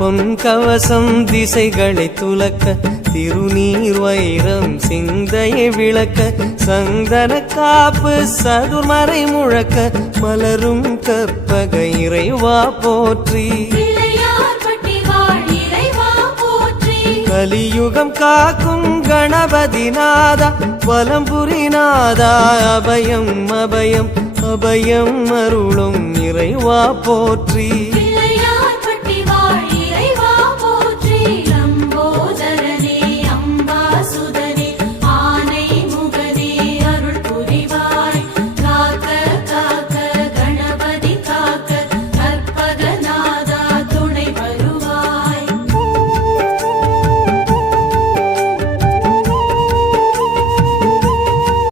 பொன் கவசம் திசைகளை துலக்க திருநீர் வைரம் சிந்தையை விளக்க சந்தன காப்பு சதுர்மறை முழக்க மலரும் கற்பக இறைவா போற்றி கலியுகம் காக்கும் கணபதி நாதா வலம்புரி நாதா அபயம் அபயம் அபயம் அருளும் இறைவா போற்றி